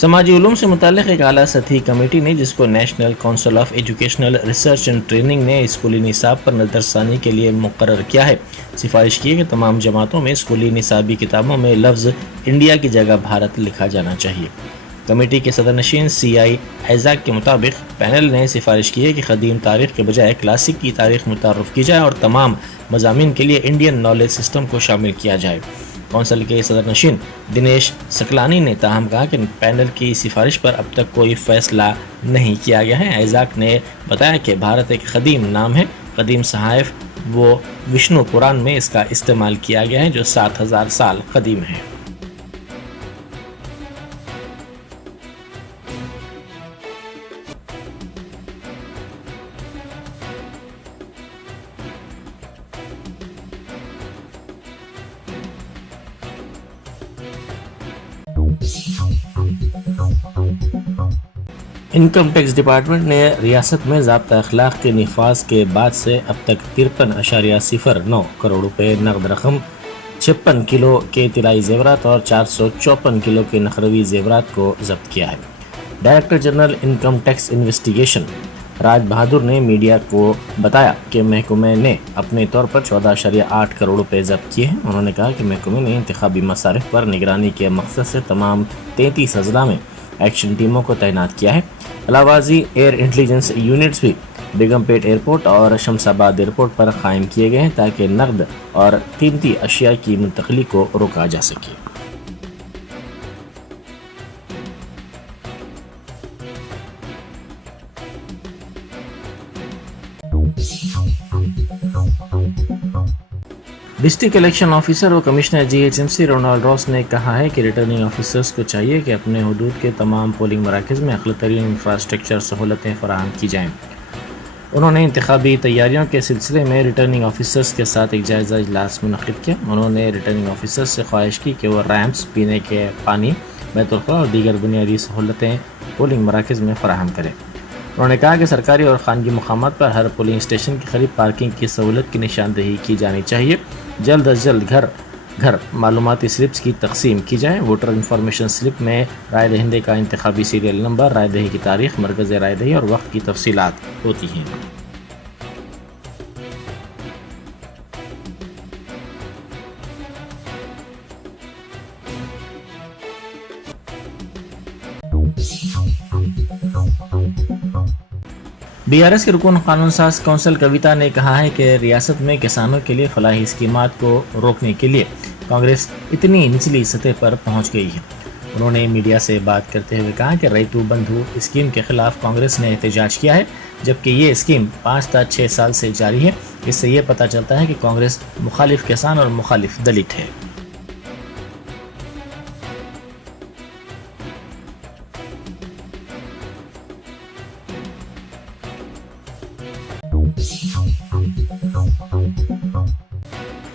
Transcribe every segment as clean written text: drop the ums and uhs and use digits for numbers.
سماجی علوم سے متعلق ایک اعلیٰ سطحی کمیٹی نے جس کو national council of educational research and training نے اسکولی نصاب پر نظر ثانی کے لیے مقرر کیا ہے، سفارش کی ہے کہ تمام جماعتوں میں اسکولی نصابی کتابوں میں لفظ انڈیا کی جگہ بھارت لکھا جانا چاہیے۔ کمیٹی کے صدر نشین سی آئی ایزاک کے مطابق پینل نے سفارش کی ہے کہ قدیم تاریخ کے بجائے کلاسک کی تاریخ متعارف کی جائے اور تمام مضامین کے لیے انڈین نالج سسٹم کو شامل کیا جائے۔ کونسل کے صدر نشین دنیش سکلانی نے تاہم کہا کہ پینل کی سفارش پر اب تک کوئی فیصلہ نہیں کیا گیا ہے۔ ایزاک نے بتایا کہ بھارت ایک قدیم نام ہے، قدیم صحائف وہ وشنو پران میں اس کا استعمال کیا گیا ہے جو 7000 سال قدیم ہے۔ انکم ٹیکس ڈپارٹمنٹ نے ریاست میں ضابطہ اخلاق کے نفاذ کے بعد سے اب تک 53.09 کروڑ روپے نقد رقم، 56 کلو کے طلائی زیورات اور 454 کلو کے نقروی زیورات کو ضبط کیا ہے۔ Director general income tax investigation Raj Bahadur نے میڈیا کو بتایا کہ محکمے نے اپنے طور پر 14.8 کروڑ روپے ضبط کیے ہیں۔ انہوں نے کہا کہ محکمے نے انتخابی مصارف پر نگرانی کے مقصد سے تمام 33 اضلاع میں ایکشن ٹیموں کو تعینات کیا ہے۔ علاوہ ازیں ایئر انٹیلیجنس یونٹس بھی بیگم پیٹ ایئرپورٹ اور شمس آباد ایئرپورٹ پر قائم کیے گئے ہیں تاکہ نقد اور قیمتی اشیاء کی منتقلی کو روکا جا سکے۔ ڈسٹرکٹ الیکشن آفیسر و commissioner G H M C Ronald Ross نے کہا ہے کہ ریٹرننگ آفیسرز کو چاہیے کہ اپنے حدود کے تمام پولنگ مراکز میں اعلیٰ ترین انفراسٹرکچر سہولتیں فراہم کی جائیں۔ انہوں نے انتخابی تیاریوں کے سلسلے میں ریٹرننگ آفیسرز کے ساتھ ایک جائزہ اجلاس منعقد کیا۔ انہوں نے ریٹرننگ آفیسرز سے خواہش کی کہ وہ ریمپس، پینے کے پانی، بیت الخلاء اور دیگر بنیادی سہولتیں پولنگ مراکز میں فراہم کریں۔ انہوں نے کہا کہ سرکاری اور خانگی مقامات پر ہر پولنگ اسٹیشن کے قریب پارکنگ کی سہولت کی نشاندہی کی جانی چاہیے۔ جلد از جلد گھر گھر معلوماتی سلپس کی تقسیم کی جائے۔ ووٹر انفارمیشن سلپ میں رائے دہندے کا انتخابی سیریل نمبر، رائے دہی کی تاریخ، مرکز رائے دہی اور وقت کی تفصیلات ہوتی ہیں۔ بی آر ایس کے رکن قانون ساز کونسل کویتا نے کہا ہے کہ ریاست میں کسانوں کے لیے فلاحی اسکیمات کو روکنے کے لیے کانگریس اتنی نچلی سطح پر پہنچ گئی ہے۔ انہوں نے میڈیا سے بات کرتے ہوئے کہا کہ ریتو بندھو اسکیم کے خلاف کانگریس نے احتجاج کیا ہے، جبکہ یہ اسکیم 5 تا 6 سال سے جاری ہے۔ اس سے یہ پتہ چلتا ہے کہ کانگریس مخالف کسان اور مخالف دلت ہے۔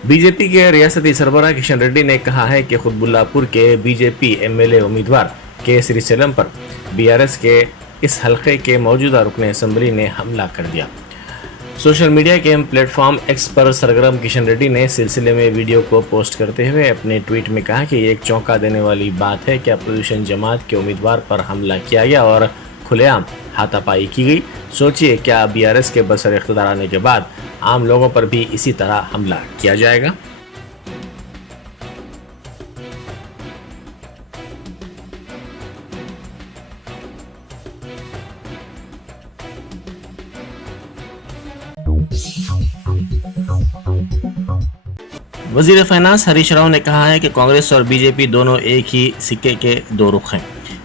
بی جے پی کے ریاستی سربراہ کشن ریڈی نے کہا ہے کہ قطب اللہ پور کے B J P M L A امیدوار کے سری سیلم پر بی آر ایس کے اس حلقے کے موجودہ رکن اسمبلی نے حملہ کر دیا۔ سوشل میڈیا کے پلیٹ فارم ایکس پر سرگرم کشن ریڈی نے سلسلے میں ویڈیو کو پوسٹ کرتے ہوئے اپنے ٹویٹ میں کہا کہ یہ ایک چونکا دینے والی بات ہے کہ اپوزیشن جماعت کے امیدوار پر حملہ کیا گیا اور کھلے عام ہاتھا پائی کی گئی۔ سوچئے کیا بی آر ایس کے برسر اقتدار آنے کے بعد عام لوگوں پر بھی اسی طرح حملہ کیا جائے گا؟ وزیر فائنانس ہریش راؤ نے کہا ہے کہ کانگریس اور بی جے پی دونوں ایک ہی سکے کے دو رخ ہیں۔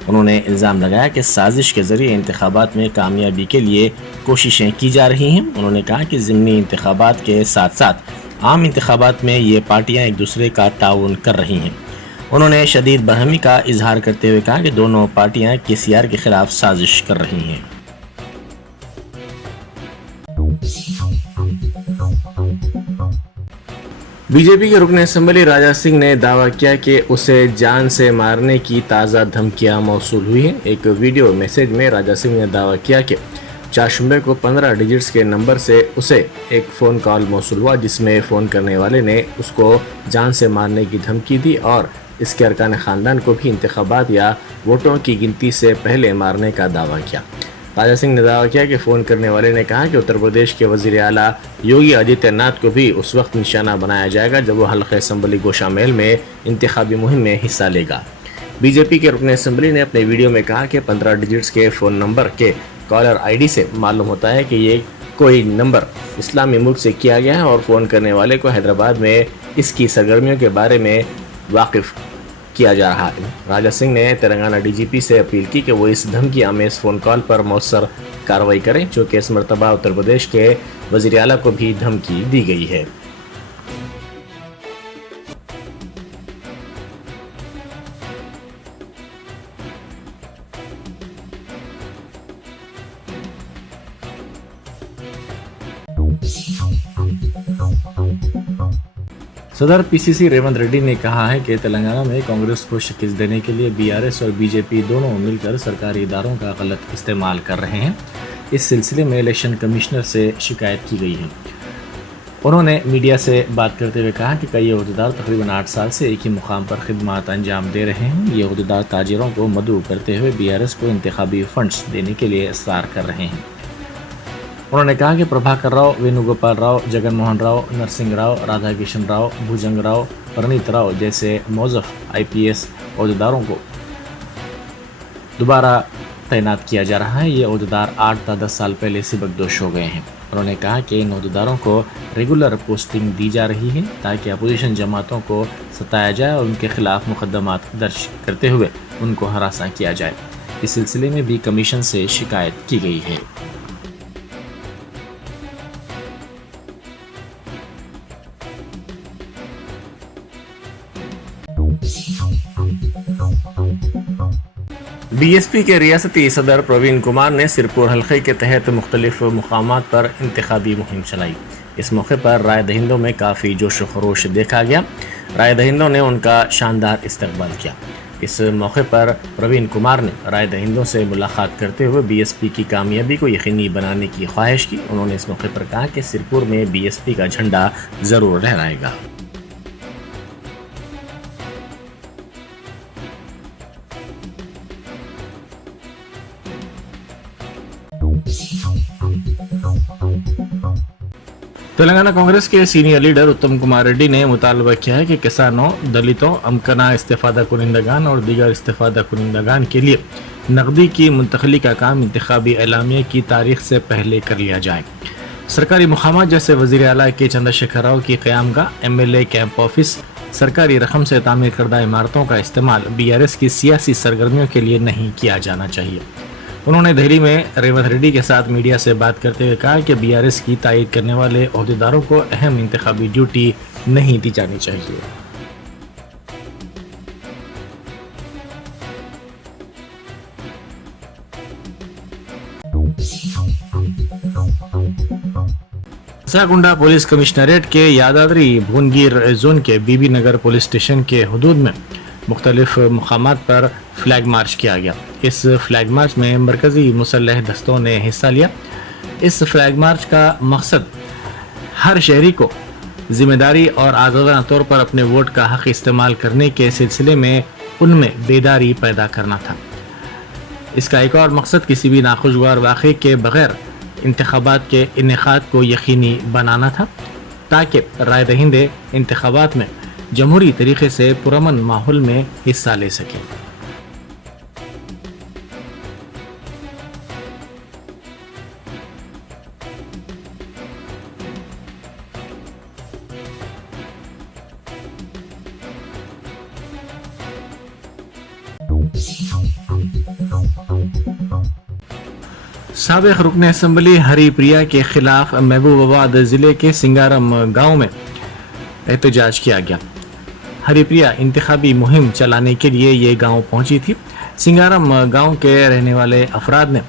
انہوں نے الزام لگایا کہ سازش کے ذریعے انتخابات میں کامیابی کے لیے کوششیں کی جا رہی ہیں۔ انہوں نے کہا کہ ضمنی انتخابات کے ساتھ ساتھ عام انتخابات میں یہ پارٹیاں ایک دوسرے کا تعاون کر رہی ہیں۔ انہوں نے شدید برہمی کا اظہار کرتے ہوئے کہا کہ دونوں پارٹیاں کے سی آر کے خلاف سازش کر رہی ہیں۔ بی جے پی کے رکن اسمبلی راجہ سنگھ نے دعویٰ کیا کہ اسے جان سے مارنے کی تازہ دھمکیاں موصول ہوئی ہیں۔ ایک ویڈیو میسیج میں راجہ سنگھ نے دعویٰ کیا کہ چاشمبے کو 15 ڈیجٹس کے نمبر سے اسے ایک فون کال موصول ہوا جس میں فون کرنے والے نے اس کو جان سے مارنے کی دھمکی دی اور اس کے ارکان خاندان کو بھی انتخابات یا ووٹوں کی گنتی سے پہلے مارنے کا دعویٰ کیا۔ راجہ سنگھ نے دعویٰ کیا کہ فون کرنے والے نے کہا کہ اتر پردیش کے وزیر اعلیٰ یوگی آدتیہ ناتھ کو بھی اس وقت نشانہ بنایا جائے گا جب وہ حلقہ اسمبلی گوشہ میل میں انتخابی مہم میں حصہ لے گا۔ بی جے پی کے رکن اسمبلی نے اپنے ویڈیو میں کہا کہ 15 ڈیجٹس کے فون نمبر کے کالر آئی ڈی سے معلوم ہوتا ہے کہ یہ کوئی نمبر اسلامی ملک سے کیا گیا ہے اور فون کرنے والے کو حیدرآباد میں اس کی سرگرمیوں کے بارے میں واقف کیا جا رہا ہے۔ راجہ سنگھ نے تلنگانہ ڈی جی پی سے اپیل کی کہ وہ اس دھمکی آمیز فون کال پر مؤثر کارروائی کریں چونکہ اس مرتبہ اتر پردیش کے وزیر اعلیٰ کو بھی دھمکی دی گئی ہے۔ صدر پی سی سی ریونت ریڈی نے کہا ہے کہ تلنگانہ میں کانگریس کو شکست دینے کے لیے بی آر ایس اور بی جے پی دونوں مل کر سرکاری اداروں کا غلط استعمال کر رہے ہیں۔ اس سلسلے میں الیکشن کمشنر سے شکایت کی گئی ہے۔ انہوں نے میڈیا سے بات کرتے ہوئے کہا کہ کئی عہدیدار تقریباً 8 سال سے ایک ہی مقام پر خدمات انجام دے رہے ہیں۔ یہ عہدیدار تاجروں کو مدعو کرتے ہوئے بی آر ایس کو انتخابی فنڈز دینے کے لیے اصرار کر رہے ہیں۔ انہوں نے کہا کہ پربھاکر راؤ، وینو گوپال راؤ، جگن موہن راؤ، نرسنگ راؤ، رادھا کرشن راؤ، بھوجنگ راؤ، پرنیت راؤ جیسے موظف آئی پی ایس عہدیداروں کو دوبارہ تعینات کیا جا رہا ہے۔ یہ عہدیدار 8 تا 10 سال پہلے سبکدوش ہو گئے ہیں۔ انہوں نے کہا کہ ان عہدیداروں کو ریگولر پوسٹنگ دی جا رہی ہے تاکہ اپوزیشن جماعتوں کو ستایا جائے اور ان کے خلاف مقدمات درج کرتے ہوئے ان کو ہراساں کیا جائے۔ اس سلسلے میں بھی کمیشن سے شکایت کی گئی ہے۔ بی ایس پی کے ریاستی صدر پروین کمار نے سرپور حلقے کے تحت مختلف مقامات پر انتخابی مہم چلائی۔ اس موقع پر رائے دہندوں میں کافی جوش و خروش دیکھا گیا۔ رائے دہندوں نے ان کا شاندار استقبال کیا۔ اس موقع پر پروین کمار نے رائے دہندوں سے ملاقات کرتے ہوئے بی ایس پی کی کامیابی کو یقینی بنانے کی خواہش کی۔ انہوں نے اس موقع پر کہا کہ سرپور میں بی ایس پی کا جھنڈا ضرور لہرائے گا۔ تلنگانہ کانگریس کے سینئر لیڈر اتم کمار ریڈی نے مطالبہ کیا ہے کہ کسانوں، دلتوں، امکنہ استفادہ کنندگان اور دیگر استفادہ کنندگان کے لیے نقدی کی منتقلی کا کام انتخابی اعلامیہ کی تاریخ سے پہلے کر لیا جائے۔ سرکاری مقامات جیسے وزیر اعلیٰ کے چندر شیکھر راؤ کی قیامگاہ، M L A camp office, سرکاری رقم سے تعمیر کردہ عمارتوں کا استعمال بی آر ایس کی سیاسی سرگرمیوں کے لیے نہیں کیا جانا چاہیے۔ انہوں نے دہلی میں ریونت ریڈی کے ساتھ میڈیا سے بات کرتے ہوئے کہا کہ بی آر ایس کی تائید کرنے والے عہدیداروں کو اہم انتخابی ڈیوٹی نہیں دی جانی چاہیے۔ ساگنڈا پولیس کمشنریٹ کے یادادری بھونگیر زون کے B B Nagar police station کے حدود میں مختلف مقامات پر فلیگ مارچ کیا گیا۔ اس فلیگ مارچ میں مرکزی مسلح دستوں نے حصہ لیا۔ اس فلیگ مارچ کا مقصد ہر شہری کو ذمہ داری اور آزادانہ طور پر اپنے ووٹ کا حق استعمال کرنے کے سلسلے میں ان میں بیداری پیدا کرنا تھا۔ اس کا ایک اور مقصد کسی بھی ناخوشگوار واقعے کے بغیر انتخابات کے انعقاد کو یقینی بنانا تھا تاکہ رائے دہندے انتخابات میں جمہوری طریقے سے پرامن ماحول میں حصہ لے سکیں۔ سابق رکن اسمبلی ہری پریا کے خلاف محبوب آباد ضلع کے سنگارم گاؤں میں احتجاج کیا گیا۔ ہری پریا انتخابی مہم چلانے کے لیے یہ گاؤں پہنچی تھی۔ سنگارم گاؤں کے رہنے والے افراد نے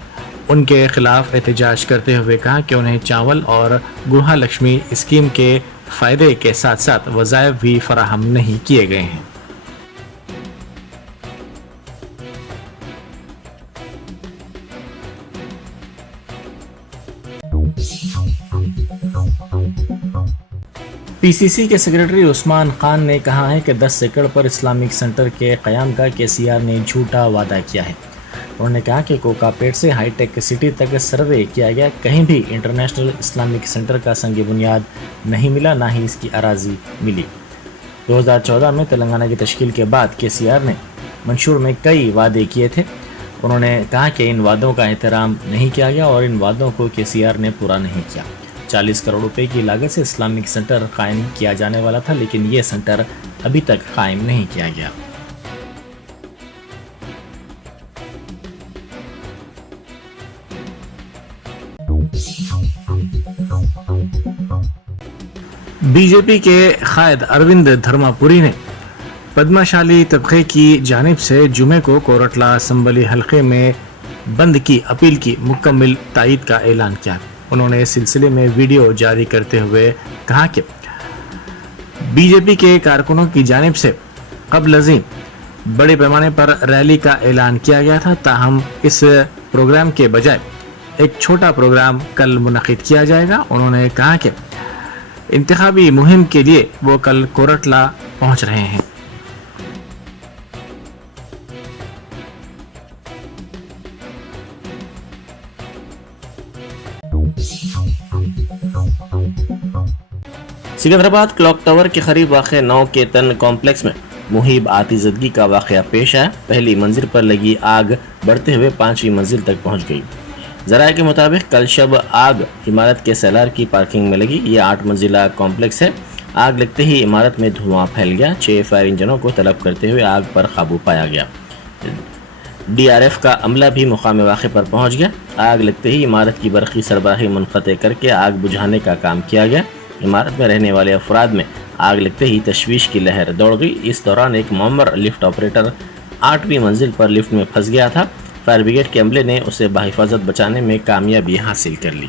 ان کے خلاف احتجاج کرتے ہوئے کہا کہ انہیں چاول اور گرہا لکشمی اسکیم کے فائدے کے ساتھ ساتھ وظائف بھی فراہم نہیں کیے گئے ہیں۔ PCC کے سیکرٹری عثمان خان نے کہا ہے کہ 10 ایکڑ پر اسلامک سینٹر کے قیام کا KCR نے جھوٹا وعدہ کیا ہے۔ انہوں نے کہا کہ کوکا پیٹ سے ہائی ٹیک سٹی تک سروے کیا گیا، کہیں بھی انٹرنیشنل اسلامک سینٹر کا سنگ بنیاد نہیں ملا، نہ ہی اس کی اراضی ملی۔ 2014 میں تلنگانہ کی تشکیل کے بعد KCR نے منشور میں کئی وعدے کیے تھے۔ انہوں نے کہا کہ ان وعدوں کا احترام نہیں کیا گیا اور ان وعدوں کو KCR نے پورا نہیں کیا۔ 40 کروڑ روپے کی لاگت سے اسلامک سینٹر قائم کیا جانے والا تھا، لیکن یہ سینٹر ابھی تک قائم نہیں کیا گیا۔ BJP کے قائد اروند دھرما پوری نے پدما شالی طبقے کی جانب سے جمعے کو کورٹلا اسمبلی حلقے میں بند کی اپیل کی مکمل تائید کا اعلان کیا۔ انہوں نے اس سلسلے میں ویڈیو جاری کرتے ہوئے کہا کہ BJP کے کارکنوں کی جانب سے قبل ازیں بڑے پیمانے پر ریلی کا اعلان کیا گیا تھا، تاہم اس پروگرام کے بجائے ایک چھوٹا پروگرام کل منعقد کیا جائے گا۔ انہوں نے کہا کہ انتخابی مہم کے لیے وہ کل کورٹلا پہنچ رہے ہیں۔ سکندرآباد کلاک ٹاور کے قریب واقع 9 کیتن کمپلیکس میں مہیب آتی زدگی کا واقعہ پیش آیا۔ پہلی منزل پر لگی آگ بڑھتے ہوئے 5ویں منزل تک پہنچ گئی۔ ذرائع کے مطابق کل شب آگ عمارت کے سیلار کی پارکنگ میں لگی۔ یہ 8 منزلہ کمپلیکس ہے۔ آگ لگتے ہی عمارت میں دھواں پھیل گیا۔ 6 فائر انجنوں کو طلب کرتے ہوئے آگ پر قابو پایا گیا۔ DRF کا عملہ بھی مقام واقع پر پہنچ گیا۔ آگ لگتے ہی عمارت کی برقی سربراہی منقطع کر کے آگ بجھانے کا کام کیا گیا۔ عمارت میں رہنے والے افراد میں آگ لگتے ہی تشویش کی لہر دوڑ گئی۔ اس دوران ایک معمر لفٹ آپریٹر 8ویں منزل پر لفٹ میں پھنس گیا تھا۔ فائر بریگیڈ کے عملے نے اسے بحفاظت بچانے میں کامیابی حاصل کر لی۔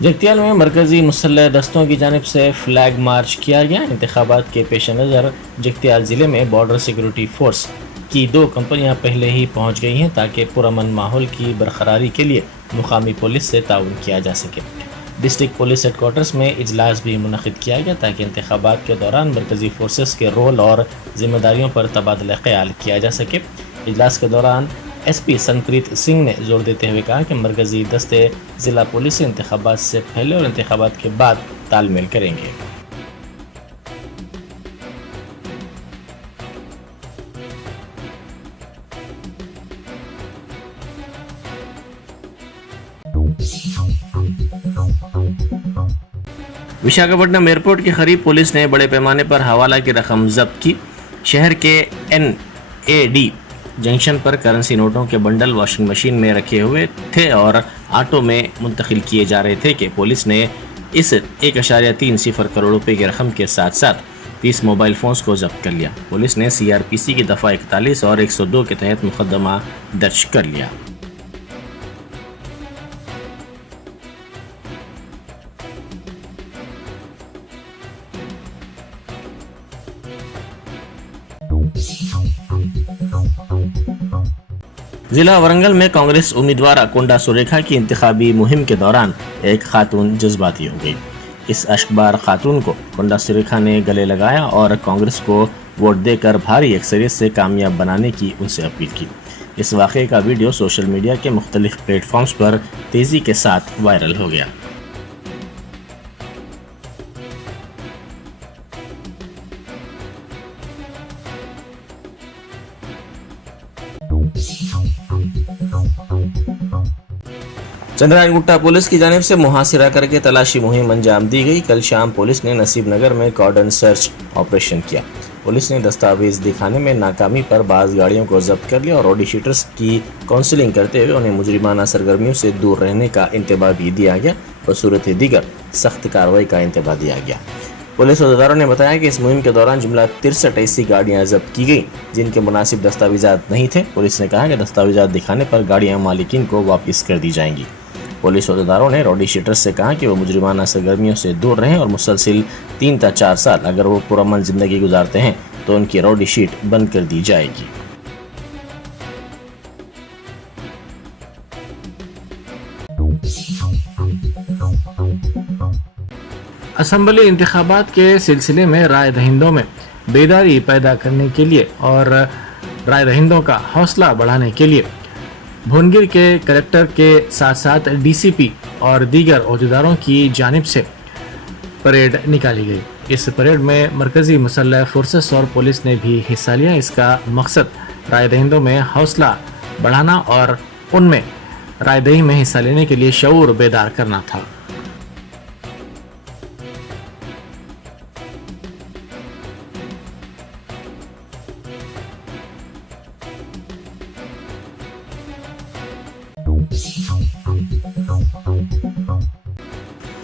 جگتیال میں مرکزی مسلح دستوں کی جانب سے فلیگ مارچ کیا گیا۔ انتخابات کے پیش نظر جگتیال ضلع میں بارڈر سیکورٹی فورس کی 2 کمپنیاں پہلے ہی پہنچ گئی ہیں تاکہ پرامن ماحول کی برقراری کے لیے مقامی پولیس سے تعاون کیا جا سکے۔ ڈسٹرکٹ پولیس ہیڈ کوارٹرز میں اجلاس بھی منعقد کیا گیا تاکہ انتخابات کے دوران مرکزی فورسز کے رول اور ذمہ داریوں پر تبادلہ خیال کیا جا سکے۔ اجلاس کے دوران SP سنپریت سنگھ نے زور دیتے ہوئے کہا کہ مرکزی دستے ضلع پولیس سے انتخابات سے پہلے اور انتخابات کے بعد تال میل کریں گے۔ وشاکھاپٹنم ایئرپورٹ کے قریب پولیس نے بڑے پیمانے پر حوالہ کی رقم ضبط کی۔ شہر کے NAD جنکشن پر کرنسی نوٹوں کے بنڈل واشنگ مشین میں رکھے ہوئے تھے اور آٹو میں منتقل کیے جا رہے تھے کہ پولیس نے اس 1.30 کروڑ روپے کی رقم کے ساتھ ساتھ 30 موبائل فونز کو ضبط کر لیا۔ پولیس نے CRPC کی دفعہ 41 اور 102 کے تحت مقدمہ درج کر لیا۔ ضلع ورنگل میں کانگریس امیدوارہ کنڈا سریکھا کی انتخابی مہم کے دوران ایک خاتون جذباتی ہو گئی۔ اس اشکبار خاتون کو کنڈا سریکھا نے گلے لگایا اور کانگریس کو ووٹ دے کر بھاری اکثریت سے کامیاب بنانے کی ان سے اپیل کی۔ اس واقعے کا ویڈیو سوشل میڈیا کے مختلف پلیٹ فارمز پر تیزی کے ساتھ وائرل ہو گیا۔ چندرائن گٹا پولیس کی جانب سے محاصرہ کر کے تلاشی مہم انجام دی گئی۔ کل شام پولیس نے نصیب نگر میں کارڈن سرچ آپریشن کیا۔ پولیس نے دستاویز دکھانے میں ناکامی پر بعض گاڑیوں کو ضبط کر لیا اور روڈی شیٹرز کی کاؤنسلنگ کرتے ہوئے انہیں مجرمانہ سرگرمیوں سے دور رہنے کا انتباہ بھی دیا گیا اور صورت دیگر سخت کارروائی کا انتباہ دیا گیا۔ پولیس عہدیداروں نے بتایا کہ اس مہم کے دوران جملہ 63 ایسی گاڑیاں ضبط کی گئیں جن کے مناسب دستاویزات نہیں تھے۔ پولیس نے کہا کہ دستاویزات دکھانے پر گاڑیاں مالکین کو واپس کر دی جائیں گی۔ پولیس عہدیداروں نے راڈی شیٹرز سے کہا کہ وہ مجرمانہ سرگرمیوں سے دور رہیں اور مسلسل 3 تا 4 سال اگر وہ پرامن زندگی گزارتے ہیں تو ان کی راڈی شیٹ بند کر دی جائے گی۔ اسمبلی انتخابات کے سلسلے میں رائے دہندوں میں بیداری پیدا کرنے کے لیے اور رائے دہندوں کا حوصلہ بڑھانے کے لیے بھونگیر کے کلکٹر کے ساتھ ساتھ ڈی سی پی اور دیگر عہدیداروں کی جانب سے پریڈ نکالی گئی۔ اس پریڈ میں مرکزی مسلح فورسز اور پولیس نے بھی حصہ لیا۔ اس کا مقصد رائے دہندوں میں حوصلہ بڑھانا اور ان میں رائے دہی میں حصہ لینے کے لیے شعور بیدار کرنا تھا۔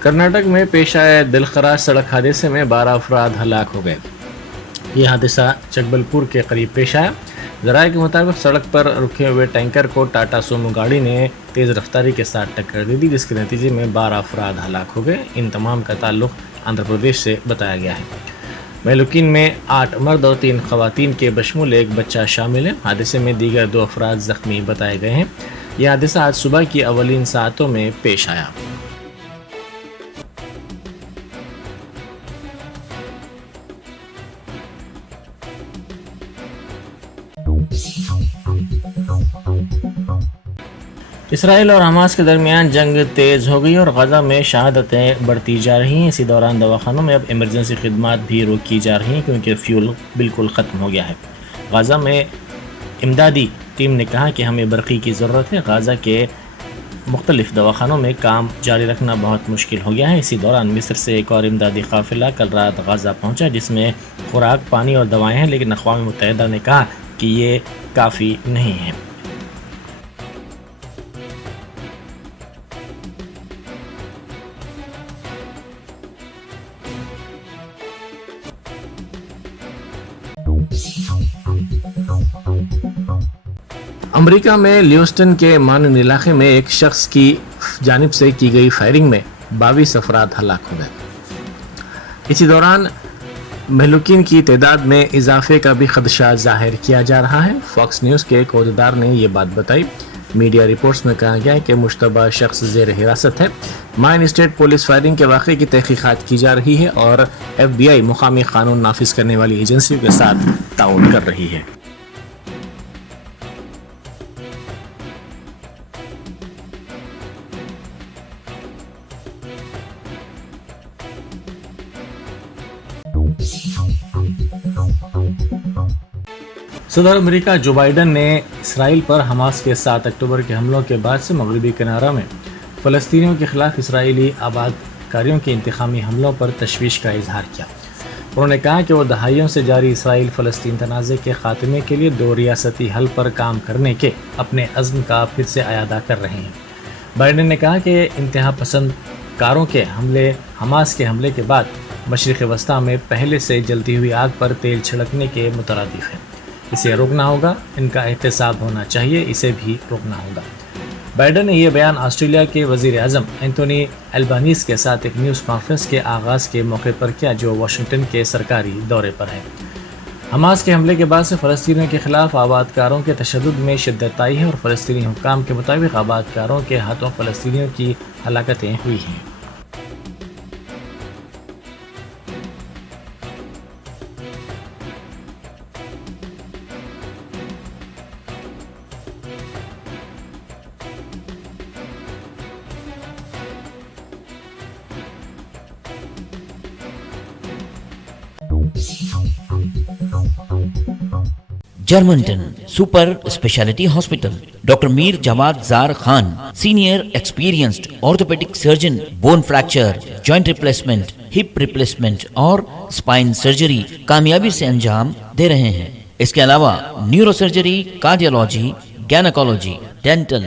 کرناٹک میں پیش آئے دلخراش سڑک حادثے میں 12 افراد ہلاک ہو گئے۔ یہ حادثہ چکبل پور کے قریب پیش آیا۔ ذرائع کے مطابق سڑک پر رکے ہوئے ٹینکر کو ٹاٹا سومو گاڑی نے تیز رفتاری کے ساتھ ٹکر دے دی، جس کے نتیجے میں 12 افراد ہلاک ہو گئے۔ ان تمام کا تعلق آندھرا پردیش سے بتایا گیا ہے۔ مہلوکین میں 8 مرد اور 3 خواتین کے بشمول ایک بچہ شامل ہے۔ حادثے میں دیگر 2 افراد زخمی بتائے گئے ہیں۔ یہ حادثہ آج صبح کی اولین ساعتوں میں پیش آیا۔ اسرائیل اور حماس کے درمیان جنگ تیز ہو گئی اور غزہ میں شہادتیں بڑھتی جا رہی ہیں۔ اسی دوران دواخانوں میں اب ایمرجنسی خدمات بھی روکی جا رہی ہیں کیونکہ فیول بالکل ختم ہو گیا ہے۔ غزہ میں امدادی ٹیم نے کہا کہ ہمیں برقی کی ضرورت ہے۔ غزہ کے مختلف دواخانوں میں کام جاری رکھنا بہت مشکل ہو گیا ہے۔ اسی دوران مصر سے ایک اور امدادی قافلہ کل رات غزہ پہنچا جس میں خوراک، پانی اور دوائیں ہیں، لیکن اقوام متحدہ نے کہا کہ یہ کافی نہیں ہے۔ امریکہ میں لیوسٹن کے مانن علاقے میں ایک شخص کی جانب سے کی گئی فائرنگ میں 22 افراد ہلاک ہو گئے۔ اسی دوران مہلوکین کی تعداد میں اضافے کا بھی خدشہ ظاہر کیا جا رہا ہے۔ فاکس نیوز کے ایک عہدیدار نے یہ بات بتائی۔ میڈیا رپورٹس میں کہا گیا ہے کہ مشتبہ شخص زیر حراست ہے۔ مائن اسٹیٹ پولیس فائرنگ کے واقعے کی تحقیقات کی جا رہی ہے اور FBI مقامی قانون نافذ کرنے والی ایجنسیوں کے ساتھ تعاون کر رہی ہے۔ صدر امریکہ جو بائیڈن نے اسرائیل پر حماس کے 7 اکتوبر کے حملوں کے بعد سے مغربی کنارہ میں فلسطینیوں کے خلاف اسرائیلی آباد کاریوں کے انتقامی حملوں پر تشویش کا اظہار کیا۔ انہوں نے کہا کہ وہ دہائیوں سے جاری اسرائیل فلسطین تنازع کے خاتمے کے لیے 2 ریاستی حل پر کام کرنے کے اپنے عزم کا پھر سے اعادہ کر رہے ہیں۔ بائیڈن نے کہا کہ انتہا پسند کاروں کے حملے حماس کے حملے کے بعد مشرق وسطیٰ میں پہلے سے جلتی ہوئی آگ پر تیل چھڑکنے کے مترادف ہے۔ اسے روکنا ہوگا، ان کا احتساب ہونا چاہیے، اسے بھی روکنا ہوگا۔ بائیڈن نے یہ بیان آسٹریلیا کے وزیر اعظم اینتھونی البانیز کے ساتھ ایک نیوز کانفرنس کے آغاز کے موقع پر کیا جو واشنگٹن کے سرکاری دورے پر ہے۔ حماس کے حملے کے بعد سے فلسطینیوں کے خلاف آباد کاروں کے تشدد میں شدت آئی ہے اور فلسطینی حکام کے مطابق آباد کاروں کے ہاتھوں فلسطینیوں کی ہلاکتیں ہوئی ہیں۔ جرمنٹن super specialty hospital, doctor Mir Jawad Zar Khan, senior experienced orthopaedic surgeon, bone fracture, joint replacement, hip replacement اور اسپائن سرجری کامیابی سے انجام دے رہے ہیں۔ اس کے علاوہ neuro surgery, cardiology, gynaecology, dental,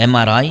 MRI,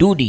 2D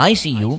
ICU